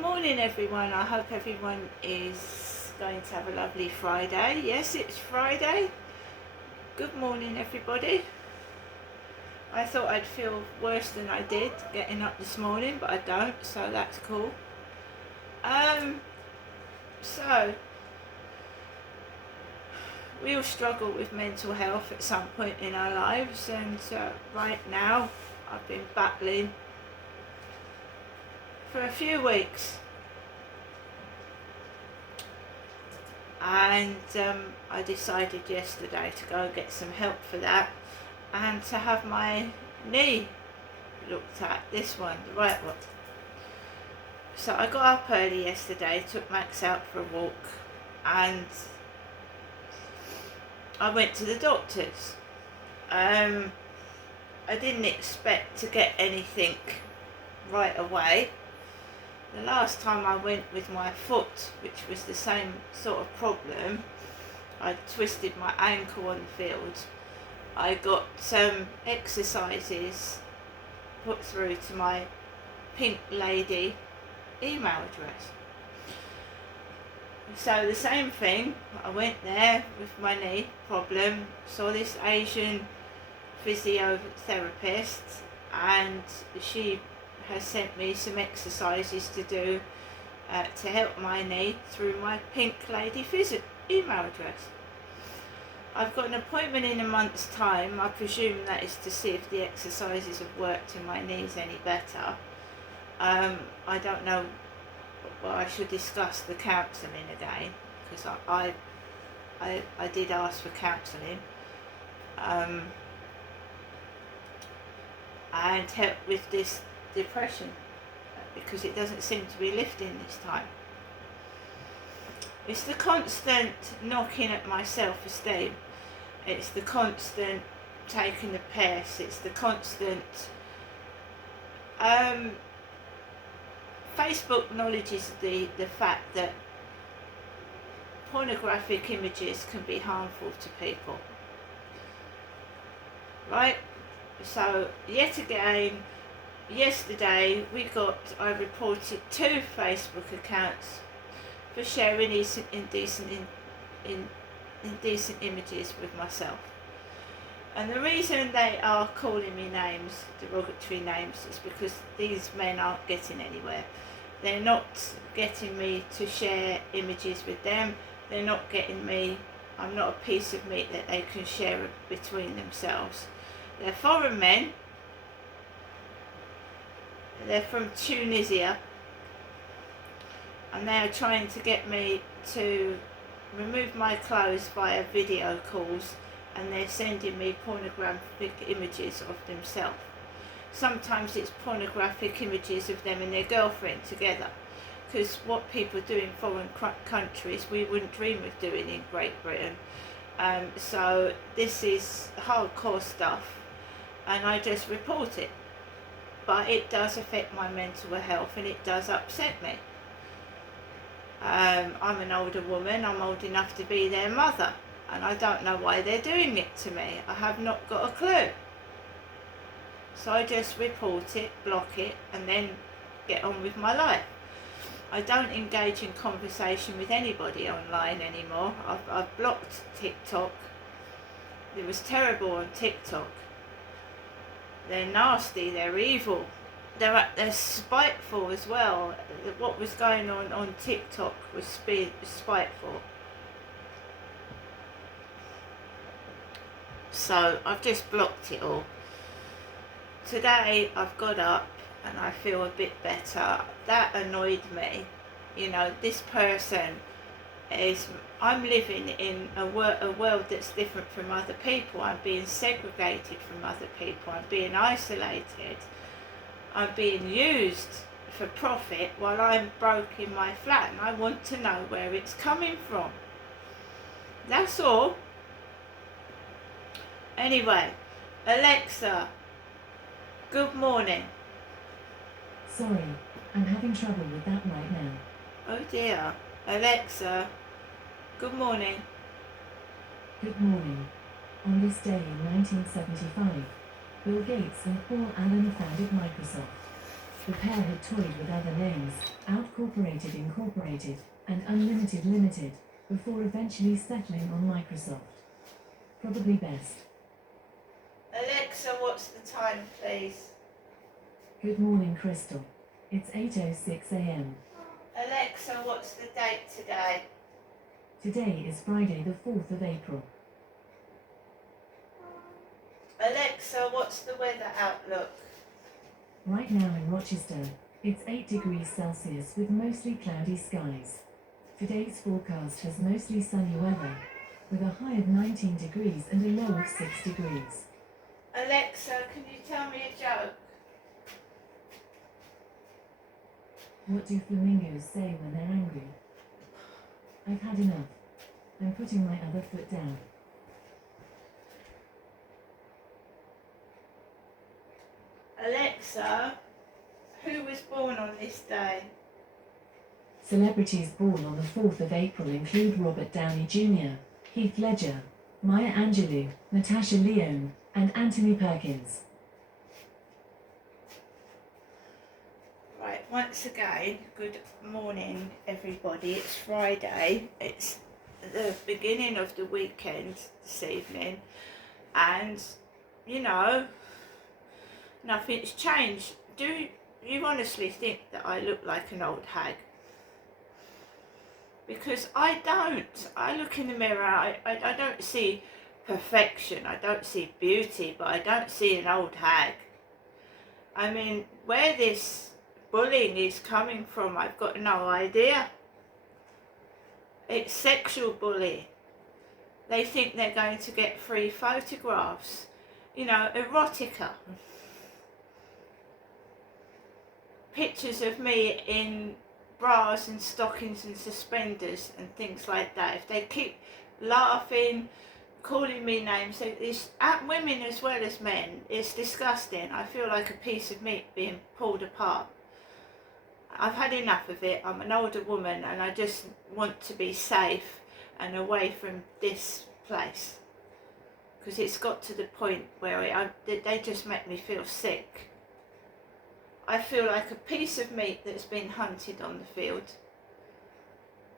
morning everyone. I hope everyone is going to have a lovely Friday. Yes, it's Friday. Good morning everybody. I thought I'd feel worse than I did getting up this morning, but I don't, so that's cool. So we all struggle with mental health at some point in our lives, and right now I've been battling for a few weeks, and I decided yesterday to go and get some help for that and to have my knee looked at, this one, the right one. So I got up early yesterday, took Max out for a walk, and I went to the doctor's. I didn't expect to get anything right away. The last time I went with my foot, which was the same sort of problem, I twisted my ankle on the field. I got some exercises put through to my Pink Lady email address. So the same thing, I went there with my knee problem, saw this Asian physiotherapist, and she has sent me some exercises to do to help my knee through my Pink Lady Physio email address. I've got an appointment in a month's time. I presume that is to see if the exercises have worked in my knees any better. I don't know. Well, I should discuss the counselling again, because I did ask for counselling and help with this depression, because it doesn't seem to be lifting this time. It's the constant knocking at my self-esteem. It's the constant taking the piss. It's the constant Facebook acknowledges the fact that pornographic images can be harmful to people. Right? So yet again, yesterday I reported 2 Facebook accounts for sharing indecent images with myself. And the reason they are calling me names, derogatory names, is because these men aren't getting anywhere. They're not getting me to share images with them. They're not getting me, I'm not a piece of meat that they can share between themselves. They're foreign men. They're from Tunisia. And they are trying to get me to remove my clothes via video calls, and they're sending me pornographic images of themselves. Sometimes it's pornographic images of them and their girlfriend together, because what people do in foreign countries we wouldn't dream of doing in Great Britain. So this is hardcore stuff, and I just report it. But it does affect my mental health, and it does upset me. I'm an older woman, I'm old enough to be their mother, and I don't know why they're doing it to me. I have not got a clue. So I just report it, block it, and then get on with my life. I don't engage in conversation with anybody online anymore. I've blocked TikTok. It was terrible on TikTok. They're nasty, they're evil. They're spiteful as well. What was going on TikTok was spiteful. So I've just blocked it all. Today I've got up and I feel a bit better. That annoyed me. You know, this person I'm living in a world that's different from other people. I'm being segregated from other people. I'm being isolated. I'm being used for profit while I'm broke in my flat, and I want to know where it's coming from. That's all. Anyway, Alexa, good morning. Sorry, I'm having trouble with that right now. Oh dear. Alexa, good morning. Good morning. On this day in 1975, Bill Gates and Paul Allen founded Microsoft. The pair had toyed with other names, Outcorporated Incorporated, and Unlimited Limited, before eventually settling on Microsoft. Probably best. Alexa, what's the time, please? Good morning, Crystal. It's 8:06 a.m. Alexa, what's the date today? Today is Friday the 4th of April. Alexa, what's the weather outlook? Right now in Rochester, it's 8 degrees Celsius with mostly cloudy skies. Today's forecast has mostly sunny weather, with a high of 19 degrees and a low of 6 degrees. Alexa, can you tell me a joke? What do flamingos say when they're angry? I've had enough. I'm putting my other foot down. Alexa, who was born on this day? Celebrities born on the 4th of April include Robert Downey Jr., Heath Ledger, Maya Angelou, Natasha Lyonne, and Anthony Perkins. Right, once again, good morning everybody. It's Friday. It's the beginning of the weekend this evening, and you know, nothing's changed. Do you honestly think that I look like an old hag? Because I don't. I look in the mirror, I don't see perfection, I don't see beauty, but I don't see an old hag. I mean, where this bullying is coming from, I've got no idea. It's sexual bullying. They think they're going to get free photographs, you know, erotica. Pictures of me in bras and stockings and suspenders and things like that. If they keep laughing, calling me names, it's at women as well as men. It's disgusting. I feel like a piece of meat being pulled apart. I've had enough of it. I'm an older woman and I just want to be safe and away from this place, because it's got to the point where they just make me feel sick. I feel like a piece of meat that's been hunted on the field.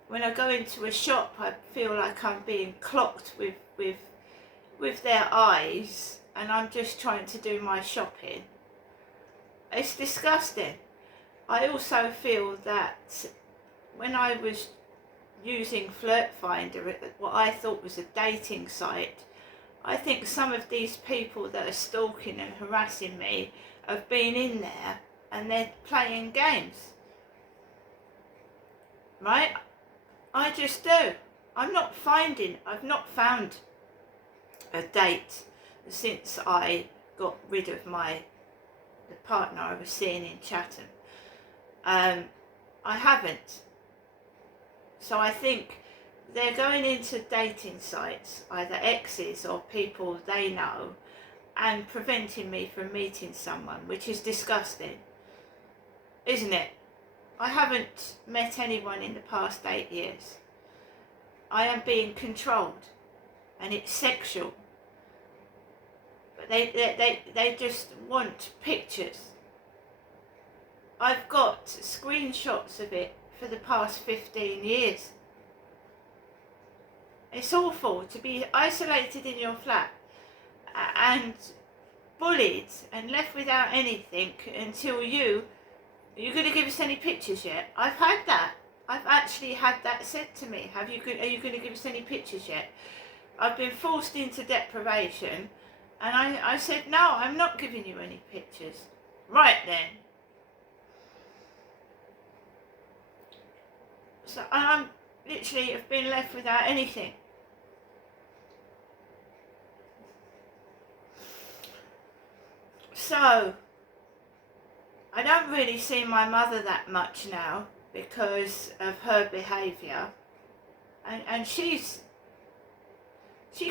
When I go into a shop, I feel like I'm being clocked with their eyes, and I'm just trying to do my shopping. It's disgusting. I also feel that when I was using Flirt Finder, what I thought was a dating site, I think some of these people that are stalking and harassing me have been in there and they're playing games. Right? I just do. I've not found a date since I got rid of the partner I was seeing in Chatham. I haven't. So I think they're going into dating sites, either exes or people they know, and preventing me from meeting someone, which is disgusting, isn't it? I haven't met anyone in the past 8 years. I am being controlled, and it's sexual. But they just want pictures. I've got screenshots of it for the past 15 years. It's awful to be isolated in your flat and bullied and left without anything until you're going to give us any pictures yet? I've had that. I've actually had that said to me. Are you going to give us any pictures yet? I've been forced into deprivation, and I said, no, I'm not giving you any pictures. Right then. So I'm literally have been left without anything. So I don't really see my mother that much now because of her behaviour, and she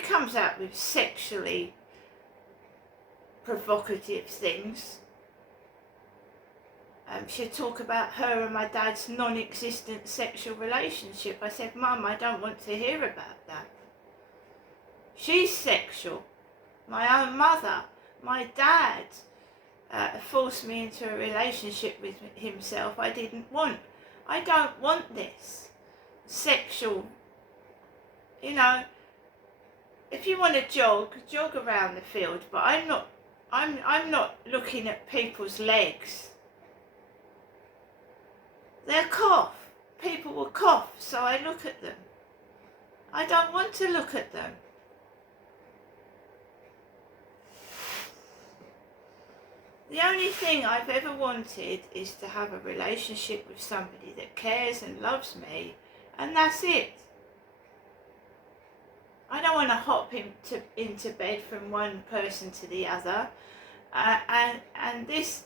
comes out with sexually provocative things. She'd talk about her and my dad's non-existent sexual relationship. I said, Mum, I don't want to hear about that. She's sexual. My own mother, my dad, force me into a relationship with himself I didn't want. I don't want this sexual, you know, if you want to jog around the field, but I'm not looking at people's legs. They'll cough. People will cough, so I look at them. I don't want to look at them. The only thing I've ever wanted is to have a relationship with somebody that cares and loves me, and that's it. I don't want to hop into bed from one person to the other. And this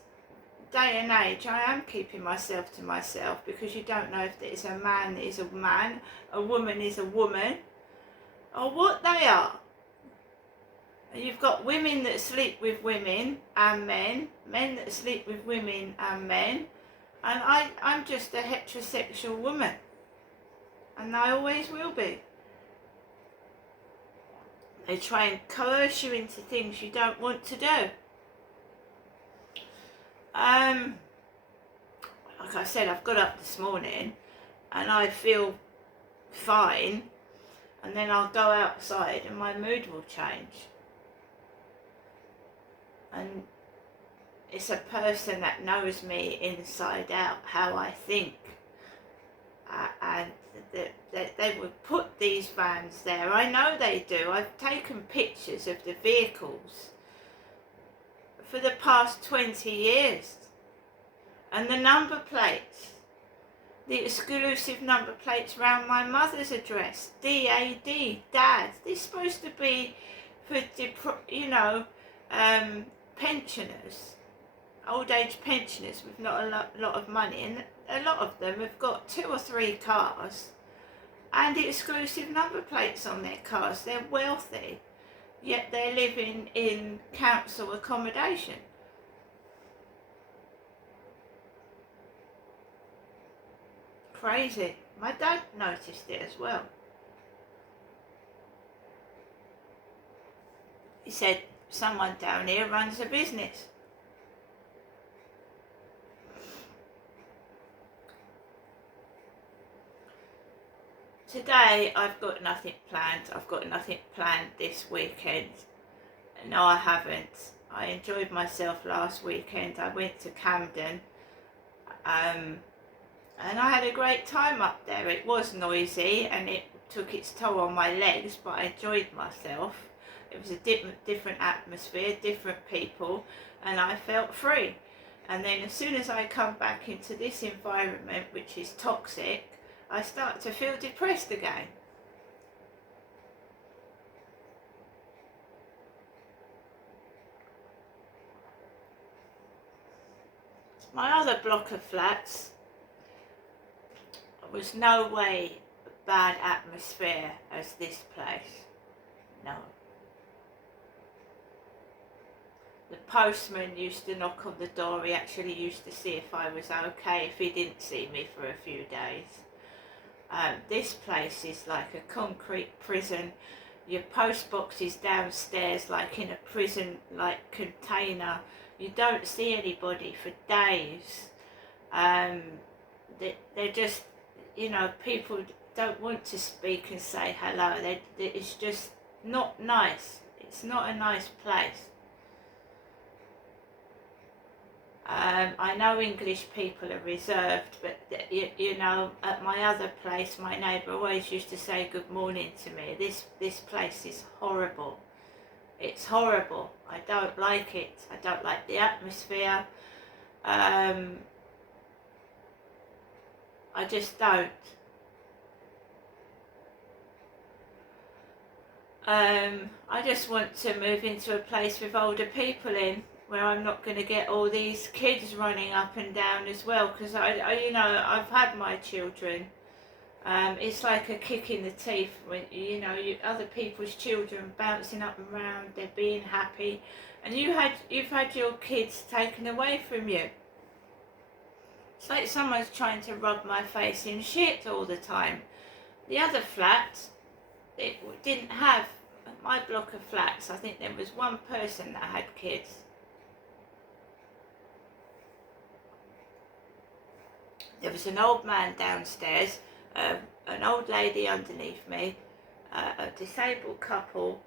day and age, I am keeping myself to myself, because you don't know if there's a man that is a man, a woman is a woman, or what they are. And you've got women that sleep with women and men that sleep with women and men, and I'm just a heterosexual woman, and I always will be. They try and coerce you into things you don't want to do. Like I said, I've got up this morning and I feel fine, and then I'll go outside and my mood will change. And it's a person that knows me inside out, how I think. And they would put these vans there. I know they do. I've taken pictures of the vehicles for the past 20 years. And the number plates, the exclusive number plates around my mother's address, DAD, Dad. They're supposed to be for, pensioners, old age pensioners with not a lot of money, and a lot of them have got 2 or 3 cars and the exclusive number plates on their cars. They're wealthy, yet they're living in council accommodation. Crazy. My dad noticed it as well. He said, someone down here runs a business. Today I've got nothing planned. I've got nothing planned this weekend. No, I haven't. I enjoyed myself last weekend. I went to Camden, and I had a great time up there. It was noisy and it took its toll on my legs, but I enjoyed myself. It was a different atmosphere, different people, and I felt free. And then as soon as I come back into this environment, which is toxic, I start to feel depressed again. My other block of flats was no way a bad atmosphere as this place. No. The postman used to knock on the door. He actually used to see if I was okay if he didn't see me for a few days. This place is like a concrete prison. Your post box is downstairs like in a prison like container. You don't see anybody for days. They're just, people don't want to speak and say hello. It's just not nice. It's not a nice place. I know English people are reserved, but at my other place, my neighbour always used to say good morning to me. This place is horrible. It's horrible. I don't like it. I don't like the atmosphere. I just don't. I just want to move into a place with older people in, where I'm not going to get all these kids running up and down as well, because I've had my children. It's like a kick in the teeth when other people's children bouncing up and round, they're being happy, and you've had your kids taken away from you. It's like someone's trying to rub my face in shit all the time. The other flat, it didn't have, my block of flats, I think there was one person that had kids. There was an old man downstairs, an old lady underneath me, a disabled couple,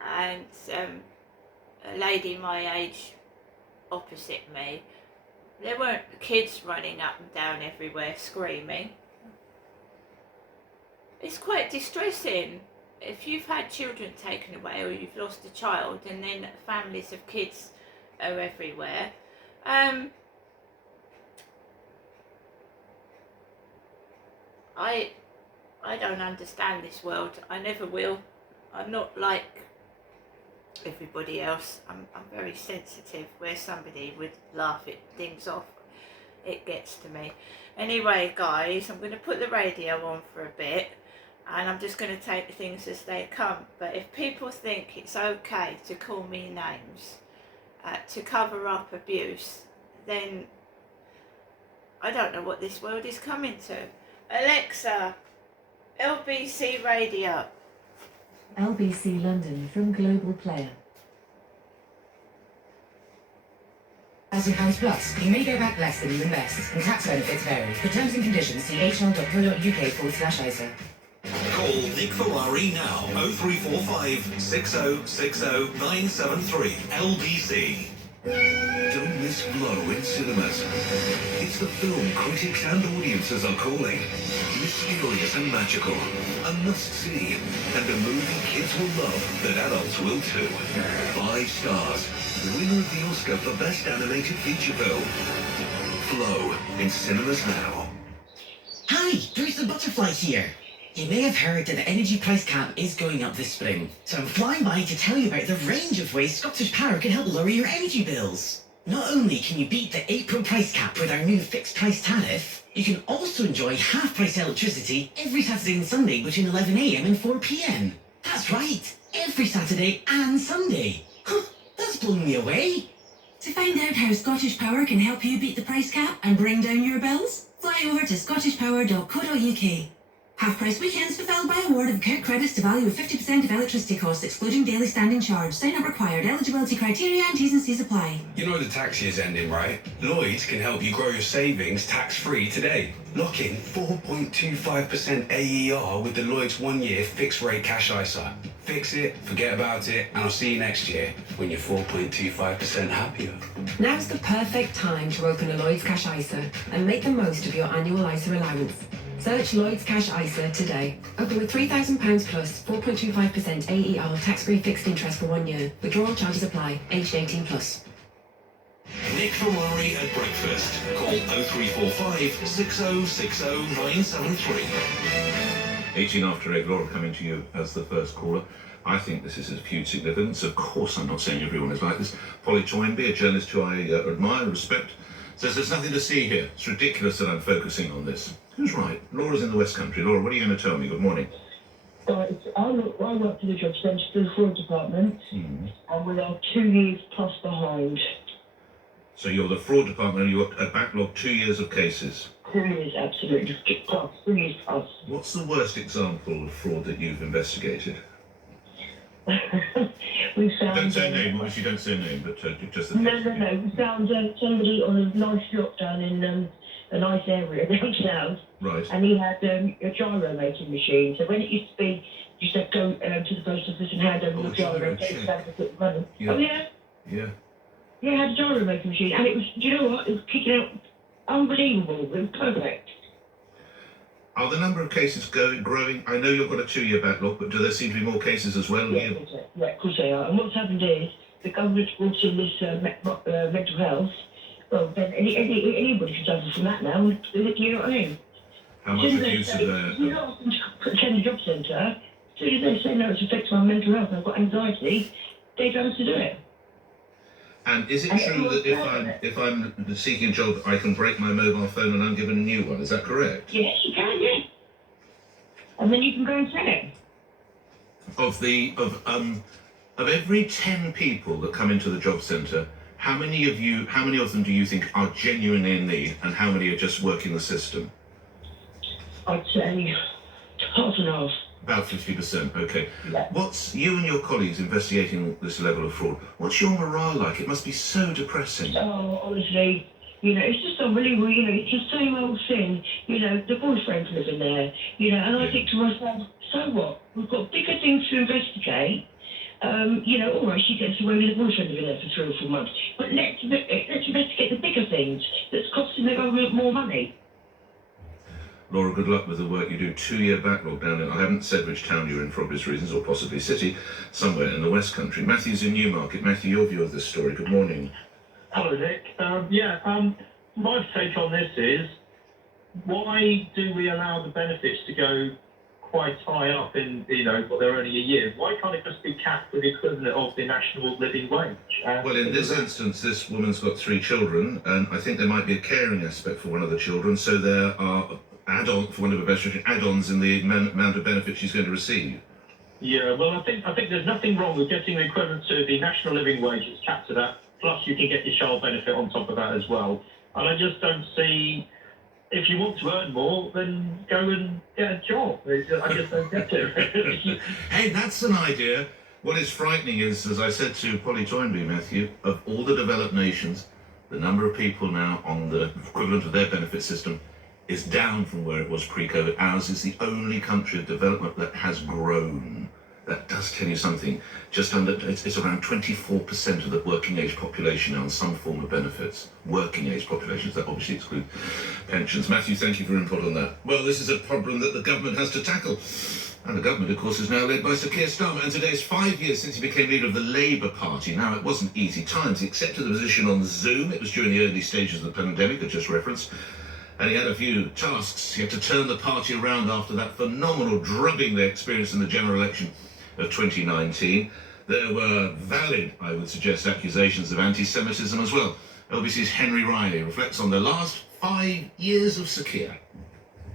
and a lady my age opposite me. There weren't kids running up and down everywhere screaming. It's quite distressing if you've had children taken away or you've lost a child and then families of kids are everywhere. I don't understand this world. I never will. I'm not like everybody else. I'm very sensitive. Where somebody would laugh things off, it gets to me. Anyway, guys, I'm going to put the radio on for a bit, and I'm just going to take things as they come. But if people think it's okay to call me names to cover up abuse, then I don't know what this world is coming to. Alexa, LBC Radio. LBC London from Global Player. As with House Plus, you may go back less than you invest, and tax benefits vary. For terms and conditions, see hl.co.uk/ISA. Call Nick Ferrari now, 0345 6060 973 LBC. Don't miss Flow in cinemas. It's the film critics and audiences are calling mysterious and magical, a must-see, and a movie kids will love that adults will too. 5 stars, winner of the Oscar for Best Animated Feature Film. Flow in cinemas now. Hi, Bruce the Butterfly here. You may have heard that the energy price cap is going up this spring, so I'm flying by to tell you about the range of ways Scottish Power can help lower your energy bills. Not only can you beat the April price cap with our new fixed price tariff, you can also enjoy half price electricity every Saturday and Sunday between 11 AM and 4 PM. That's right, every Saturday and Sunday. Huh, that's blown me away. To find out how Scottish Power can help you beat the price cap and bring down your bills, fly over to scottishpower.co.uk. Half-price weekends fulfilled by award of account credits to value of 50% of electricity costs, excluding daily standing charge. Sign-up required. Eligibility criteria and T's and C's apply. You know the tax year's ending, right? Lloyds can help you grow your savings tax-free today. Lock in 4.25% AER with the Lloyds 1-year fixed-rate cash ISA. Fix it, forget about it, and I'll see you next year when you're 4.25% happier. Now's the perfect time to open a Lloyds Cash ISA and make the most of your annual ISA allowance. Search Lloyds Cash ISA today. Open with £3,000 plus 4.25% AER tax-free fixed interest for 1 year. Withdrawal charges apply. Aged 18 plus. Nick Ferrari at breakfast. Call 0345 6060 973. 18 after 8, Laura coming to you as the first caller. I think this is of huge significance. Of course, I'm not saying everyone is like this. Polly Toynbee, a journalist who I admire and respect, says there's nothing to see here. It's ridiculous that I'm focusing on this. Who's right? Laura's in the West Country. Laura, what are you going to tell me? Good morning. I work for the Job Centre, the fraud department, and we are 2 years plus behind. So you're the fraud department and you're a backlog 2 years of cases. 2 years, absolutely. Plus, 2 years plus. What's the worst example of fraud that you've investigated? We found... Don't say name, obviously don't say name, but just... No. We found somebody on a nice yacht down in a nice area down south. Right. And he had a gyro making machine. So when it used to be, you said go to the post office and hand over the gyro, take the bank and put the money. Yeah. Oh, yeah? Yeah. Yeah, I had a gyro making machine. And it was, do you know what? It was kicking out unbelievable. It was perfect. Are the number of cases growing? I know you've got a 2-year backlog, but do there seem to be more cases as well? Yeah, of course they are. And what's happened is the government's brought in this mental health. Well, then anybody can suffer from that now. Do you know what I mean? How much abuse of you're not going to attend the job centre. As soon as they say no, it affects my mental health, I've got anxiety, they don't have to do it. And is it true that if I'm seeking a job, I can break my mobile phone and I'm given a new one? Is that correct? Yes, you can, yeah. And then you can go and sell it. Of every 10 people that come into the job centre, how many of them do you think are genuinely in need, and how many are just working the system? I'd say half and half. About 50%, okay. Yeah. What's you and your colleagues investigating this level of fraud? What's your morale like? It must be so depressing. Oh, honestly, You know, it's just unbelievable. You know, it's the same old thing. You know, the boyfriend's living there. You know, and I think to myself, so what? We've got bigger things to investigate. You know, all right, she gets away with the boyfriend living there for 3 or 4 months. But let's investigate the bigger things that's costing the government more money. Laura, good luck with the work you do. 2-year backlog down in, I haven't said which town you're in for obvious reasons, or possibly city, somewhere in the West Country. Matthew's in Newmarket. Matthew, your view of this story. Good morning. Hello, Nick. My take on this is, why do we allow the benefits to go quite high up in, you know, what they're only a year? Why can't it just be capped with the equivalent of the national living wage? Well, in this instance, this woman's got 3 children, and I think there might be a caring aspect for one of the children, so there are for want of a better description, add-ons in the amount of benefit she's going to receive. Yeah, well, I think there's nothing wrong with getting the equivalent to the national living wage that's capped to that, plus you can get your child benefit on top of that as well. And I just don't see, if you want to earn more, then go and get a job. I just don't get it. Hey, that's an idea. What is frightening is, as I said to Polly Toynbee, Matthew, of all the developed nations, the number of people now on the equivalent of their benefit system is down from where it was pre-COVID. Ours is the only country of development that has grown. That does tell you something. Just under, it's around 24% of the working age population now on some form of benefits. Working age populations, that obviously exclude pensions. Matthew, thank you for your input on that. Well, this is a problem that the government has to tackle. And the government, of course, is now led by Sir Keir Starmer. And today is 5 years since he became leader of the Labour Party. Now, it wasn't easy times. He accepted the position on Zoom. It was during the early stages of the pandemic, I just referenced. And he had a few tasks. He had to turn the party around after that phenomenal drubbing they experienced in the general election of 2019. There were valid, I would suggest, accusations of anti-Semitism as well. LBC's Henry Riley reflects on the last 5 years of Sir Keir.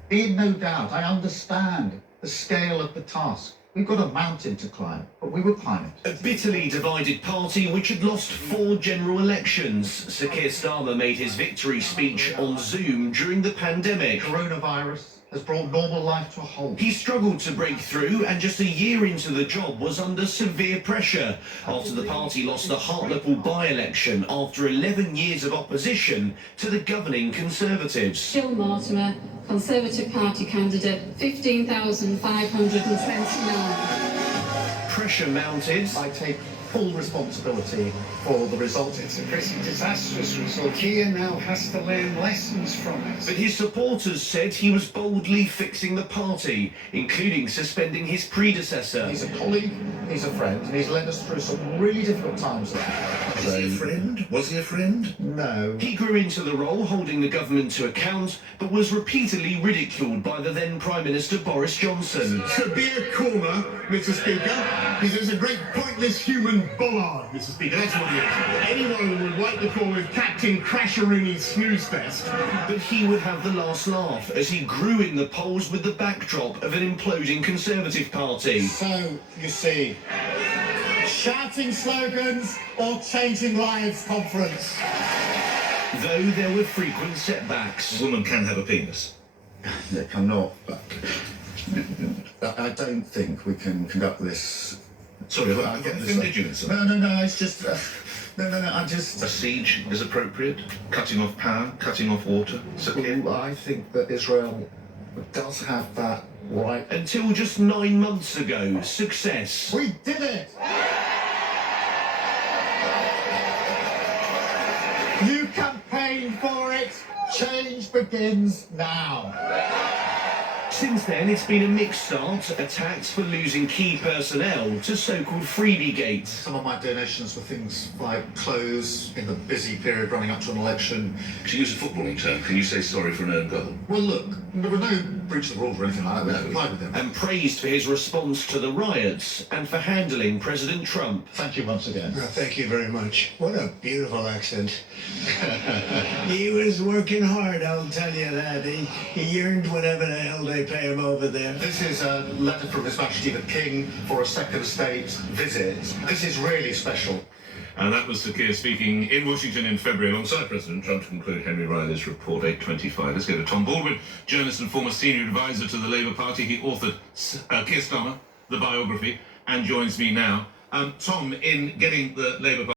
Be in no doubt, I understand the scale of the task. We've got a mountain to climb, but we will climb it. A bitterly divided party which had lost 4 general elections. Sir Keir Starmer made his victory speech on Zoom during the pandemic. Coronavirus has brought normal life to a halt. He struggled to break through, and just a year into the job was under severe pressure after the party lost the Hartlepool by-election after 11 years of opposition to the governing Conservatives. Jill Mortimer, Conservative Party candidate, 15,529. Pressure mounted. I take full responsibility for the result. It's a pretty disastrous result. Keir now has to learn lessons from it. But his supporters said he was boldly fixing the party, including suspending his predecessor. He's a colleague, he's a friend, and he's led us through some really difficult times. Is he a friend? Was he a friend? No. He grew into the role, holding the government to account, but was repeatedly ridiculed by the then Prime Minister Boris Johnson. Severe coma, Mr. Speaker. He is a great pointless human bollard, Mr. Speaker. That's what he is. Anyone would like to call him Captain Crasherooni's snooze fest. But he would have the last laugh as he grew in the polls with the backdrop of an imploding Conservative Party. So, you see, shouting slogans or changing lives conference. Though there were frequent setbacks. A woman can have a penis. Nick, I'm not, but I don't think we can conduct this. Sorry, have I offended you in some? No, it's just... I just... A siege is appropriate? Cutting off power? Cutting off water? Sir Keir? Well, I think that Israel does have that right. Until just 9 months ago, success. We did it! You campaigned for it. Change begins now. Since then, it's been a mixed start, attacks for losing key personnel to so-called freebie gates. Some of my donations were things like clothes in the busy period running up to an election. To use a footballing term, can you say sorry for an earned goal? Well, look, there were no breach of the rules or anything like that. We complied with them. And praised for his response to the riots and for handling President Trump. Thank you once again. Thank you very much. What a beautiful accent. He was working hard, I'll tell you that. He earned whatever the hell they pay him over there. This is a letter from His Majesty the King for a second state visit. This is really special. And that was Sir Keir speaking in Washington in February alongside President Trump to conclude Henry Riley's report 825. Let's go to Tom Baldwin, journalist and former senior advisor to the Labour Party. He authored Keir Starmer, the biography, and joins me now. Tom, in getting the Labour Party